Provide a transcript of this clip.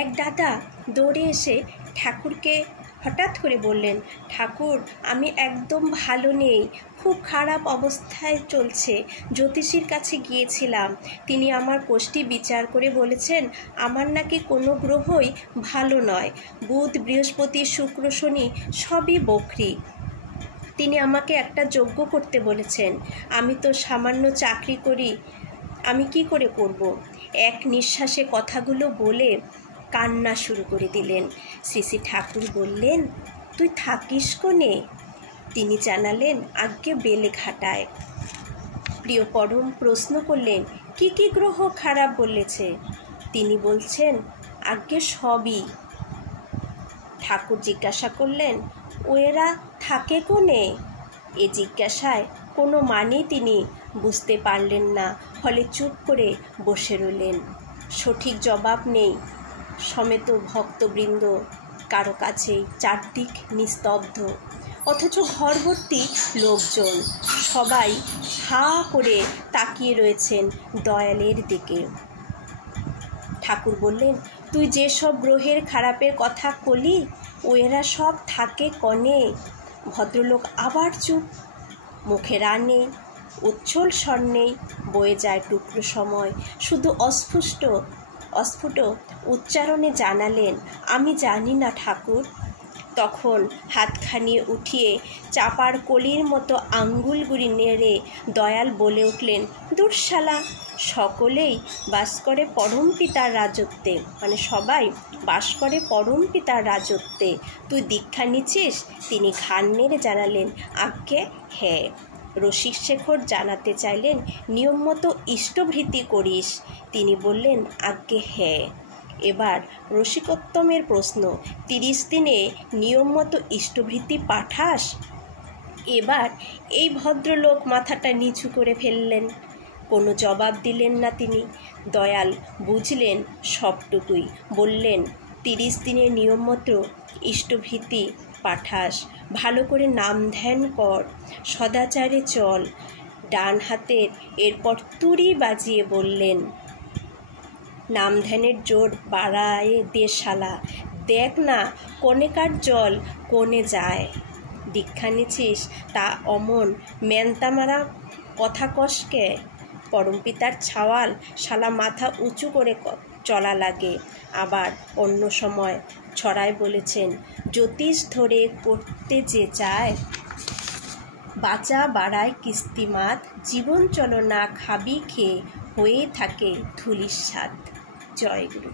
এক দাদা দৌড়ে এসে ঠাকুরকে হঠাৎ করে বললেন, ঠাকুর, আমি একদম ভালো নেই, খুব খারাপ অবস্থায় চলছে। জ্যোতিষীর কাছে গিয়েছিলাম, তিনি আমার কোষ্ঠী বিচার করে বলেছেন আমার নাকি কোনো গ্রহই ভালো নয়। বুধ, বৃহস্পতি, শুক্র, শনি সবই বকরি। তিনি আমাকে একটা যজ্ঞ করতে বলেছেন। আমি তো সামান্য চাকরি করি, আমি কি করে করব? এক নিঃশ্বাসে কথাগুলো বলে কান্না শুরু করে দিলেন। শ্রী ঠাকুর বললেন, তুই থাকিস কোনে? তিনি জানালেন, আজ্ঞে বেলেঘাটায়। প্রিয় পরম প্রশ্ন করলেন, কি কি গ্রহ খারাপ বলেছে? তিনি বলছেন, আজ্ঞে সবই। ঠাকুর জিজ্ঞাসা করলেন, ওরা থাকে কোনে? এ জিজ্ঞাসায় কোনো মানে তিনি বুঝতে পারলেন না, ফলে চুপ করে বসে রইলেন। সঠিক জবাব নেই। সমেত ভক্তবৃন্দ কারো কাছেই, চারদিক নিস্তব্ধ, অথচ ঘরভর্তি লোকজন, সবাই হা করে তাকিয়ে রয়েছেন দয়ালের দিকে। ঠাকুর বললেন, তুই যেসব গ্রহের খারাপের কথা কলি, ওরা সব থাকে কনে? ভদ্রলোক আবার চুপ, মুখে রা নেই, উচ্ছল স্বর নেই, বয়ে যায় টুকরো সময়, শুধু অস্ফুট উচ্চারণে জানালেন, আমি জানি না ঠাকুর। তখন হাতখানি উঠিয়ে চাপার কলির মতো আঙ্গুলগুলি নেড়ে দয়াল বলে উঠলেন, দূর শালা, সকলেই বাস করে পরম পিতার রাজত্বে, মানে সবাই বাস করে পরম পিতার রাজত্বে। তুই দীক্ষা নিচ্ছিস? তিনি ঘাড় নেড়ে জানালেন, আজ্ঞে হ্যাঁ। রসিক শেখর জানাতে চাইলেন, নিয়ম মতো ইষ্টভৃতি করিস? তিনি বললেন, আজ্ঞে হ্যাঁ। এবার রসিকোত্তমের প্রশ্ন, 30 দিনে নিয়ম মতো ইষ্টভৃতি পাঠাস? এবার এই ভদ্রলোক মাথাটা নিচু করে ফেললেন, কোনো জবাব দিলেন না তিনি। দয়াল বুঝলেন সবটুকুই, বললেন, 30 দিনের নিয়ম মতো ইষ্টভৃতি পাঠাস, ভালো করে নাম ধ্যান কর, সদাচারে চল। ডান হাতের এরপর তুড়ি বাজিয়ে বললেন, নাম ধ্যানের জোর বাড়ায় দে শালা, দেখ না কনেকার জল কোনে যায়। দীক্ষা নিচ্ছিস তা অমন ম্যানতামারা কথা কষকে? পরমপিতার ছাওয়াল, শালা মাথা উঁচু করে চলা লাগে। আবার অন্য সময় ছড়ায় বলেছেন, জ্যোতিষ ধরে করতে যে চায়, বাঁচা বাড়ায় কিস্তিমাত, জীবন চলো না খাবি খেয়ে, হয়ে থাকে ধুলির স্বাদ। জয় গুরু।